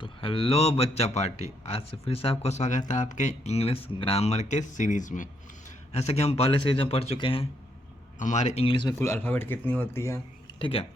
तो हेलो बच्चा पार्टी, आज से फिर से आपका स्वागत है आपके इंग्लिश ग्रामर के सीरीज़ में। ऐसा कि हम पहले सीरीज में पढ़ चुके हैं हमारे इंग्लिश में कुल अल्फ़ाबेट कितनी होती है। ठीक है,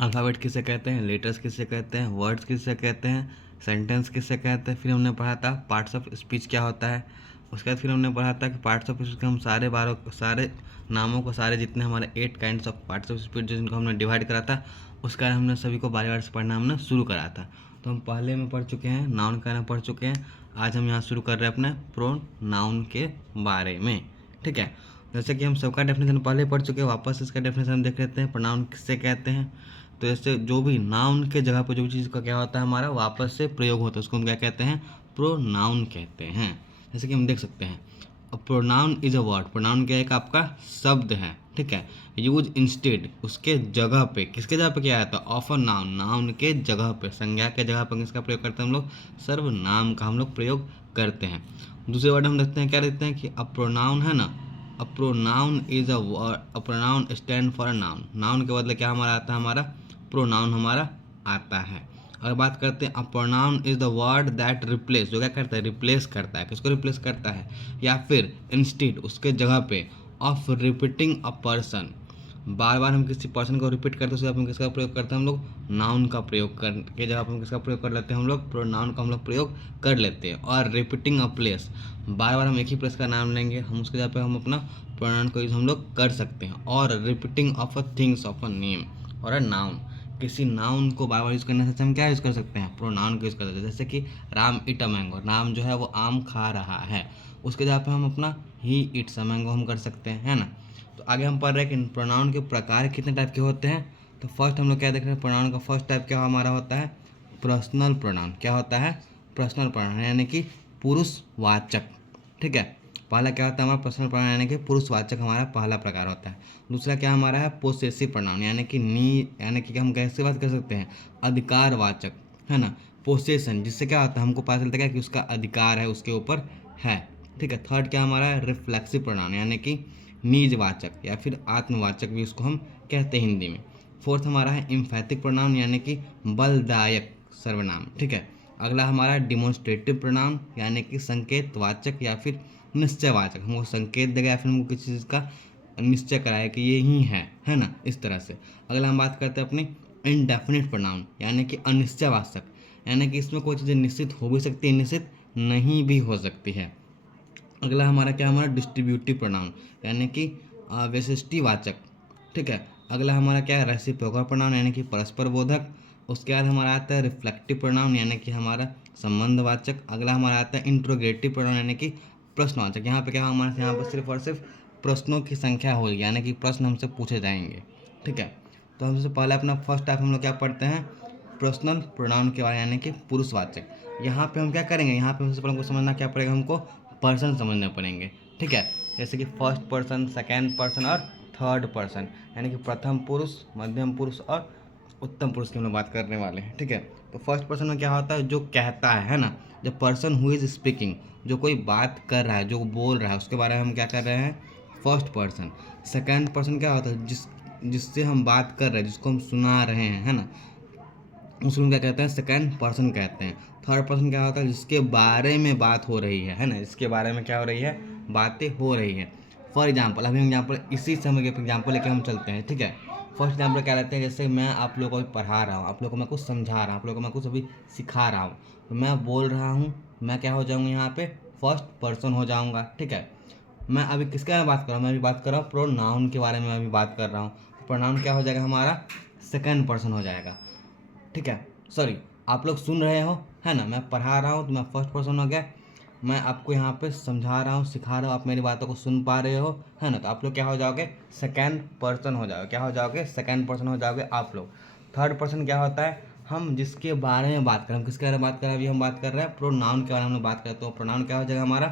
अल्फ़ाबेट किसे कहते हैं, लेटर्स किसे कहते हैं, वर्ड्स किसे कहते हैं, सेंटेंस किसे कहते हैं। फिर हमने पढ़ा था पार्ट्स ऑफ स्पीच क्या होता है। उसके बाद फिर हमने पढ़ा था कि पार्ट्स ऑफ स्पीच के हम सारे नामों को, सारे जितने हमारे 8 kinds of parts of speech जिनको हमने डिवाइड करा था, उसका हमने सभी को बारी बारी से पढ़ना हमने शुरू करा था। तो हम पहले में पढ़ चुके हैं, नाउन का पढ़ चुके हैं। आज हम यहाँ शुरू कर रहे हैं अपने प्रोनाउन के बारे में। ठीक है, जैसे कि हम सबका डेफिनेशन पहले पढ़ चुके हैं, वापस इसका डेफिनेशन हम देख लेते हैं। प्रोनाउन किससे कहते हैं। तो जैसे जो भी नाउन के जगह पर जो भी चीज़ का क्या होता है हमारा वापस से प्रयोग होता है, उसको हम क्या कहते हैं, प्रोनाउन कहते हैं। जैसे कि हम देख सकते हैं, pronoun is a word. Pronoun क्या एक आपका शब्द है। ठीक है, यूज इंस्टेड, उसके जगह पे, किसके जगह पे क्या आता है, ऑफ अ नाउन, नाउन के जगह पे, संज्ञा के जगह पर किसका प्रयोग करते हैं हम लोग, सर्वनाम का हम लोग प्रयोग करते हैं। दूसरे वर्ड हम देखते हैं, क्या देखते हैं कि अ प्रोनाउन है ना, a pronoun is a word, a pronoun stand for a noun. Noun के बदले क्या हमारा आता है, हमारा प्रोनाउन हमारा आता है। और बात करते हैं, a pronoun is the word that replace, जो क्या करता है, रिप्लेस करता है, किसको रिप्लेस करता है, या फिर इंस्टेड, उसके जगह पे, ऑफ रिपीटिंग अ पर्सन, बार बार हम किसी पर्सन को रिपीट करते हैं, उसके हम किसका प्रयोग करते हैं हम लोग, नाउन का प्रयोग कर के जगह पर हम किसका प्रयोग कर लेते हैं, हम लोग प्रोनाउन का हम लोग प्रयोग कर लेते हैं। और रिपीटिंग अ प्लेस, बार बार हम एक ही प्लेस का नाम लेंगे, हम उसके जगह पे हम अपना प्रोनाउन को यूज हम लोग कर सकते हैं। और repeating of a things of a name और अ नाउन, किसी नाउन को बार बार यूज़ करने से हम क्या यूज़ कर सकते हैं, प्रोनाउन को यूज़ कर सकते हैं। जैसे कि Ram it a mango, Ram जो है वो आम खा रहा है, उसके जगह पे हम अपना ही इट्स अ मैंगो हम कर सकते हैं, है ना। तो आगे हम पढ़ रहे हैं कि प्रोनाउन के प्रकार कितने टाइप के होते हैं। तो फर्स्ट हम लोग क्या देख रहे हैं, प्रोनाउन का फर्स्ट टाइप क्या हमारा होता है, पर्सनल प्रोनाउन। क्या होता है, पर्सनल प्रोनाउन, यानी कि पुरुषवाचक। ठीक है, पहला क्या होता है हमारा पर्सनल प्रोनाउन, यानी कि पुरुषवाचक हमारा पहला प्रकार होता है। दूसरा क्या हमारा है, पोसेसिव प्रोनाउन, यानी कि यानी कि हम कैसे बात कर सकते हैं, अधिकारवाचक, है ना। पोसेशन, जिससे क्या होता है हमको पता चलता है कि उसका अधिकार है, उसके ऊपर है। ठीक है, थर्ड क्या हमारा है, रिफ्लेक्सिव प्रोनाउन, यानी कि निजवाचक या फिर आत्मवाचक भी उसको हम कहते हैं हिंदी में। फोर्थ हमारा है इम्फैथिक प्रोनाउन, यानी कि बलदायक सर्वनाम। ठीक है, अगला हमारा डिमोन्स्ट्रेटिव प्रोनाउन, यानी कि संकेतवाचक या फिर निश्चयवाचक, हमको संकेत देगा या फिर हमको किसी चीज़ का निश्चय कराया कि ये ही है ना, इस तरह से। अगला हम बात करते हैं अपनी इनडेफिनिट प्रोनाउन, यानी कि अनिश्चयवाचक, यानी कि इसमें कोई चीज़ें निश्चित हो भी सकती है, निश्चित नहीं भी हो सकती है। अगला हमारा क्या, हमारा डिस्ट्रीब्यूटिव प्रोनाउन, यानी कि विशिष्टिवाचक। ठीक है, अगला हमारा क्या है, रेसिप्रोकल प्रोनाउन, यानी कि परस्पर बोधक। उसके बाद हमारा आता है रिफ्लेक्टिव प्रोनाउन, यानी कि हमारा संबंधवाचक। अगला हमारा आता है इंट्रोगेटिव प्रोनाउन, यानी कि प्रश्नवाचक। यहाँ पे क्या हमारे यहाँ पर सिर्फ और सिर्फ प्रश्नों की संख्या होगी, यानी कि प्रश्न हमसे पूछे जाएंगे। ठीक है, तो हम सबसे पहले अपना फर्स्ट टाइप हम लोग क्या पढ़ते हैं, पर्सनल प्रोनाउन के बारे, यानी कि पुरुषवाचक। यहाँ पे हम क्या करेंगे, यहाँ पे सबसे पहले हमको समझना क्या पड़ेगा, हमको पर्सन समझने पड़ेंगे। ठीक है, जैसे कि फर्स्ट पर्सन, सेकेंड पर्सन और थर्ड पर्सन, यानी कि प्रथम पुरुष, मध्यम पुरुष और उत्तम पुरुष की हम लोग बात करने वाले हैं। ठीक है, तो फर्स्ट पर्सन में क्या होता है, जो कहता है ना, जो पर्सन हु इज स्पीकिंग, जो कोई बात कर रहा है, जो बोल रहा है, उसके बारे में हम क्या कर रहे हैं, फर्स्ट पर्सन। सेकेंड पर्सन क्या होता है, जिससे हम बात कर रहे हैं, जिसको हम सुना रहे हैं, है ना, उसको क्या कहते हैं, सेकंड पर्सन कहते हैं। थर्ड पर्सन क्या होता है, जिसके बारे में बात हो रही है ना, जिसके बारे में क्या हो रही है, बातें हो रही है। फॉर एग्जाम्पल, अभी एग्जाम्पल इसी समय के एग्जाम्पल लेके हम चलते हैं। ठीक है, फर्स्ट एग्जाम्पल क्या रहते हैं, जैसे मैं आप लोगों को पढ़ा रहा हूँ, आप लोगों को मैं कुछ समझा रहा हूँ, आप लोगों को मैं कुछ अभी सिखा रहा हूँ, तो मैं बोल रहा हूँ, मैं क्या हो जाऊँगा यहाँ पे, फर्स्ट पर्सन हो जाऊँगा। ठीक है, मैं अभी किसके बारे में बात कर रहा हूँ, मैं अभी बात कर रहा हूँ प्रोनाउन के बारे में, मैं अभी बात कर रहा हूँ। प्रोनाउन क्या हो जाएगा हमारा, सेकंड पर्सन हो जाएगा। ठीक है, सॉरी, आप लोग सुन रहे हो, है ना, मैं पढ़ा रहा हूँ तो मैं फर्स्ट पर्सन हो गया, मैं आपको यहाँ पे समझा रहा हूँ, सिखा रहा हूँ, आप मेरी बातों को सुन पा रहे हो, है ना, तो आप लोग क्या हो जाओगे, सेकंड पर्सन हो जाओगे। क्या हो जाओगे, सेकंड पर्सन हो जाओगे आप लोग। थर्ड पर्सन क्या होता है, हम जिसके बारे में बात कर रहे हैं, हम किसके बारे में बात कर रहे हैं, अभी हम बात कर रहे हैं प्रोनाउन के बारे में बात करते हो। प्रोनाउन क्या हो जाएगा हमारा,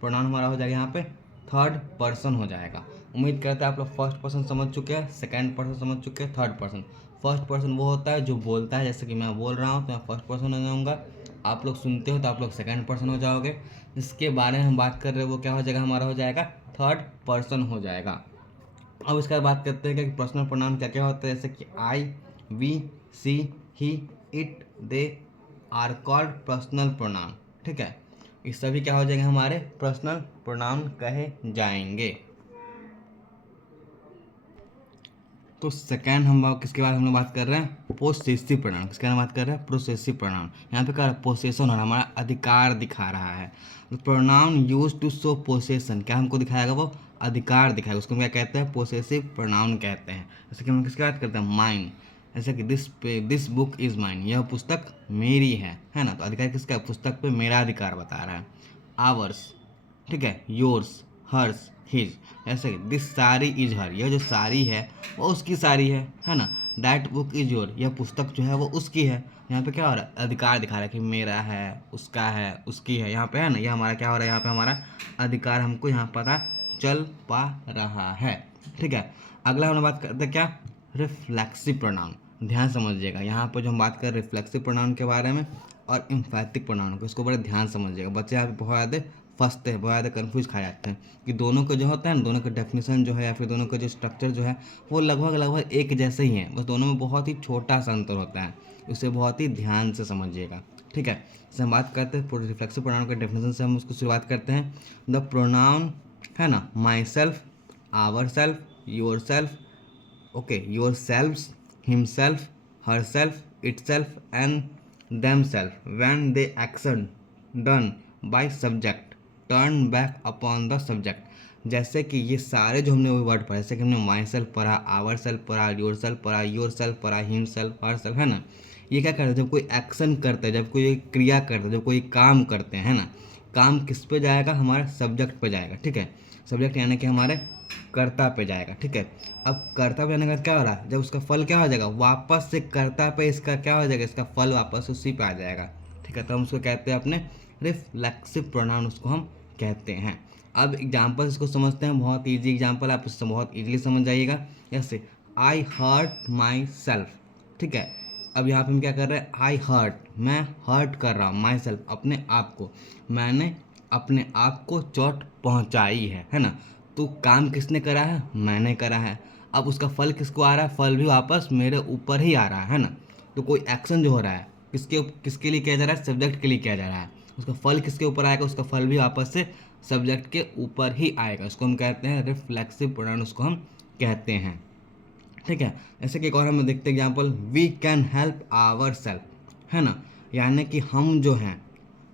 प्रोनाउन हमारा हो जाएगा यहाँ पे थर्ड पर्सन हो जाएगा। उम्मीद करते हैं आप लोग फर्स्ट पर्सन समझ चुके हैं, सेकंड पर्सन समझ चुके हैं, थर्ड पर्सन। फर्स्ट पर्सन वो होता है जो बोलता है, जैसे कि मैं बोल रहा हूँ तो मैं फर्स्ट पर्सन हो जाऊँगा, आप लोग सुनते हो तो आप लोग सेकंड पर्सन हो जाओगे, जिसके बारे में हम बात कर रहे हैं वो क्या हो जाएगा, हमारा हो जाएगा थर्ड पर्सन हो जाएगा। अब इसके बाद बात करते हैं कि पर्सनल प्रोनाउन क्या क्या होता है, जैसे कि I, we, she, he, it, they, are called personal pronoun. ठीक है, ये सभी क्या हो जाएंगे, हमारे पर्सनल प्रोनाउन कहे जाएंगे। तो सेकंड हम किसके बारे में हम लोग बात कर रहे हैं, पोसेसिव प्रोनाउन। किसके बारे में बात कर रहे हैं, पोसेसिव प्रोनाउन। यहाँ पे क्या पोसेशन हो रहा है, हमारा अधिकार दिखा रहा है। Pronoun use to show possession, क्या हमको दिखाएगा, वो अधिकार दिखाएगा, उसको हम क्या कहते हैं, पोसेसिव प्रोनाउन कहते हैं। जैसे कि हम किसकी बात करते हैं, माइन, जैसे कि दिस बुक इज माइन, यह पुस्तक मेरी है ना। तो अधिकार किसका, पुस्तक पे मेरा अधिकार बता रहा है। आवर्स, ठीक है, योर्स, हर्स, हिज। ऐसे दिस साड़ी इज हर, यह जो साड़ी है वो उसकी साड़ी है ना। दैट बुक इज योर, यह पुस्तक जो है वो उसकी है। यहाँ पे क्या हो रहा है, अधिकार दिखा रहा है कि मेरा है, उसका है, उसकी है, यहाँ पे है ना। यह हमारा क्या हो रहा है, यहाँ पे हमारा अधिकार हमको यहाँ पता चल पा रहा है। ठीक है, अगला हम बात करते हैं क्या, रिफ्लेक्सिव प्रोनाउन। ध्यान समझिएगा, यहाँ पर जो हम बात कर रिफ्लेक्सिव प्रोनाउन के बारे में और इम्फैटिक प्रोनाउन को, इसको बड़े ध्यान समझिएगा। बच्चे यहाँ पे बहुत ज़्यादा फंसते हैं, बहुत ज़्यादा कन्फ्यूज खा जाते हैं कि दोनों का जो होता है ना, दोनों का डेफिनेशन जो है या फिर दोनों का जो स्ट्रक्चर जो है वो लगभग एक जैसे ही है, बस दोनों में बहुत ही छोटा सा अंतर होता है। उसे बहुत ही ध्यान से समझिएगा। ठीक है, जैसे हम बात करते हैं रिफ्लेक्सिव प्रोनाउन के डेफिनेशन से, हम उसको शुरुआत करते हैं। द प्रोनाउन है ना, my self, our self, your self, okay, your selves, himself, herself, itself and themselves when they action done by subject turn back upon the subject। जैसे कि ये सारे जो हमने वो वर्ड पढ़े, जैसे कि हमने माई सेल्फ पढ़ा, आवर सेल्फ पढ़ा, योर सेल्फ पढ़ा, योर सेल्फ पढ़ा, हिम सेल्फ, हर सेल्फ, है ना। ये क्या करते हैं, जब कोई एक्शन करते हैं, जब कोई क्रिया करते हैं, जब कोई काम करते हैं, है ना, काम किस पे जाएगा, हमारे सब्जेक्ट पे जाएगा। ठीक है, सब्जेक्ट यानी कि हमारे कर्ता पे जाएगा। ठीक है, अब कर्ता पे जाने का क्या हो रहा है, जब उसका फल क्या हो जाएगा, वापस से कर्ता पे इसका क्या हो जाएगा, इसका फल वापस उसी पे आ जाएगा। ठीक है, तो हम उसको कहते हैं अपने रिफ्लेक्सिव प्रोनाउन, उसको हम कहते हैं। अब एग्जाम्पल इसको समझते हैं, बहुत ईजी एग्जाम्पल, आप इससे बहुत ईजिली समझ जाइएगा। जैसे आई हर्ट माई सेल्फ। ठीक है, अब यहाँ पे हम क्या कर रहे हैं, आई हर्ट, मैं हर्ट कर रहा हूँ, माई सेल्फ, अपने आप को, मैंने अपने आप को चोट पहुँचाई है ना। तो काम किसने करा है, मैंने करा है। अब उसका फल किसको आ रहा है, फल भी वापस मेरे ऊपर ही आ रहा है ना। तो कोई एक्शन जो हो रहा है किसके किसके लिए किया जा रहा है, सब्जेक्ट के लिए किया जा रहा है। उसका फल किसके ऊपर आएगा, उसका फल भी वापस से सब्जेक्ट के ऊपर ही आएगा। उसको हम कहते हैं रिफ्लेक्सिव प्रोनाउन, उसको हम कहते हैं। ठीक है, जैसे कि एक और हम देखते हैं example, we can help our self, है ना। यानी कि हम जो हैं,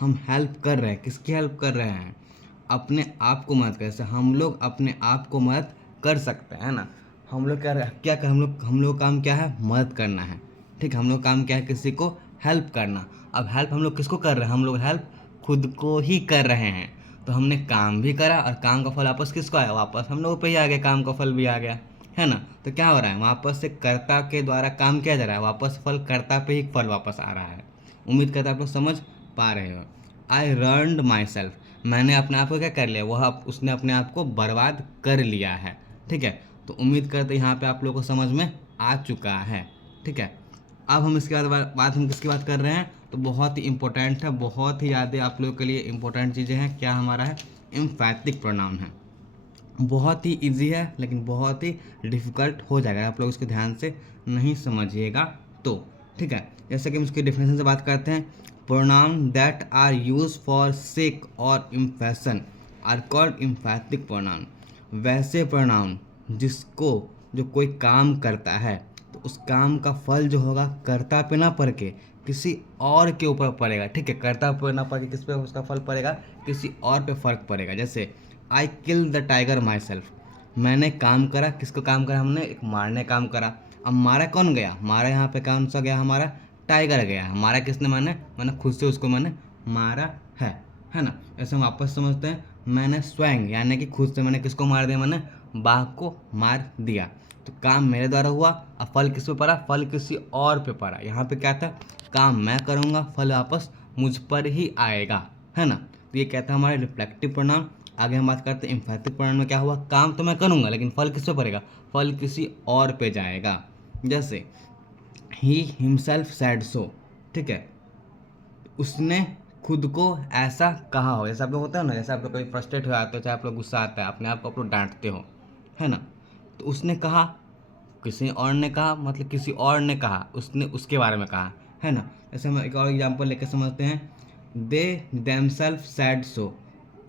हम हेल्प कर रहे हैं, किसकी हेल्प कर रहे हैं, अपने आप को मदद कर। जैसे हम लोग अपने आप को मदद कर सकते हैं ना। हम लोग क्या कर, हम लोग काम क्या है, मदद करना है। ठीक है, हम लोग काम क्या है, किसी को हेल्प करना। अब हेल्प हम लोग किसको कर रहे हैं, हम लोग हेल्प खुद को ही कर रहे हैं। तो हमने काम भी करा और काम का फल वापस किसको आया, वापस हम लोग पे ही आ गया, काम का फल भी आ गया, है ना। तो क्या हो रहा है, वापस से कर्ता के द्वारा काम किया जा रहा है, वापस फल कर्ता पे ही फल वापस आ रहा है। उम्मीद करता आप लोग समझ पा रहे हो। आई रर्नड माई सेल्फ, मैंने अपने आप को क्या कर लिया, वह उसने अपने आप को बर्बाद कर लिया है। ठीक है, तो उम्मीद करते यहाँ पे आप लोगों को समझ में आ चुका है। ठीक है, अब हम इसके बाद हम किसकी बात कर रहे हैं, तो बहुत ही इंपॉर्टेंट है, बहुत ही ज़्यादा आप लोगों के लिए इंपॉर्टेंट चीज़ें हैं। क्या हमारा है, एम्फैटिक प्रोनाउन है। बहुत ही इजी है लेकिन बहुत ही डिफ़िकल्ट हो जाएगा, आप लोग इसको ध्यान से नहीं समझिएगा तो। ठीक है, जैसे कि हम इसकी डेफिनेशन से बात करते हैं, pronoun that are use for sake और emphasis are called emphatic pronoun. वैसे प्रोनाउन जिसको, जो कोई काम करता है तो उस काम का फल जो होगा कर्ता पे ना पड़ के किसी और के ऊपर पड़ेगा। ठीक है, कर्ता पे ना पड़ के किस पे उसका फल पड़ेगा, किसी और पे फर्क पड़ेगा। जैसे I kill the tiger myself, मैंने काम करा, किसको काम करा, हमने एक मारने काम करा। अब मारा कौन गया, मारा यहाँ पे कौन सा गया, हमारा टाइगर गया। हमारा किसने, मैंने खुद से उसको मैंने मारा है ना। ऐसे हम वापस समझते हैं, मैंने स्वयं यानी कि खुद से मैंने किसको मार दिया, मैंने बाघ को मार दिया। तो काम मेरे द्वारा हुआ, अब फल किस पे पड़ा, फल किसी और पे पड़ा। यहाँ पे क्या था, काम मैं करूँगा, फल वापस मुझ पर ही आएगा, है ना। तो ये कहता है हमारा रिफ्लेक्टिव प्रोनाउन। आगे हम बात करते हैं एम्फैटिक प्रोनाउन में क्या हुआ, काम तो मैं करूँगा लेकिन फल किस पे पड़ेगा, फल किसी और पे जाएगा। जैसे ही हिमसेल्फ सैड सो, ठीक है, उसने खुद को ऐसा कहा हो। जैसे आप लोग होता है ना, जैसे आप लोग कभी फ्रस्ट्रेट हो जाते हो, चाहे आप लोग गुस्सा आता है, अपने आप को आप लोग डांटते हो, है ना। तो उसने कहा, किसी और ने कहा, मतलब किसी और ने कहा, उसने उसके बारे में कहा, है ना। ऐसे हम एक और एग्जाम्पल लेकर समझते हैं, दे देमसेल्फ सैड सो,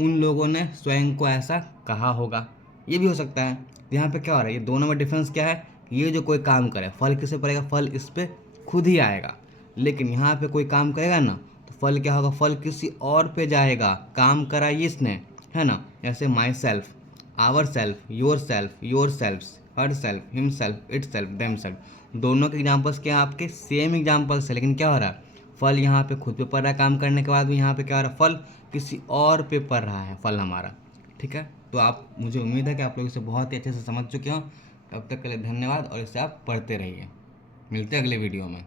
उन लोगों ने स्वयं को ऐसा कहा होगा, ये भी हो सकता है। यहाँ पे क्या हो रहा है, ये दोनों में डिफरेंस क्या है, ये जो कोई काम करे फल किसे पड़ेगा, फल इस पे खुद ही आएगा। लेकिन यहाँ पे कोई काम करेगा ना तो फल क्या होगा, फल किसी और पे जाएगा, काम करा ये इसने, है ना। जैसे my self, our self, your self, her self, him self, it self, them self, दोनों के एग्जाम्पल्स क्या हैं आपके, सेम एग्जाम्पल्स है। लेकिन क्या हो रहा है, फल यहाँ पे खुद पे पड़ रहा है, काम करने के बाद भी यहाँ पे क्या हो रहा है, फल किसी और पे पड़ रहा है, फल हमारा। ठीक है, तो आप, मुझे उम्मीद है कि आप लोग इसे बहुत ही अच्छे से समझ चुके हो। तब तक के लिए धन्यवाद, और इसे आप पढ़ते रहिए। मिलते हैं अगले वीडियो में।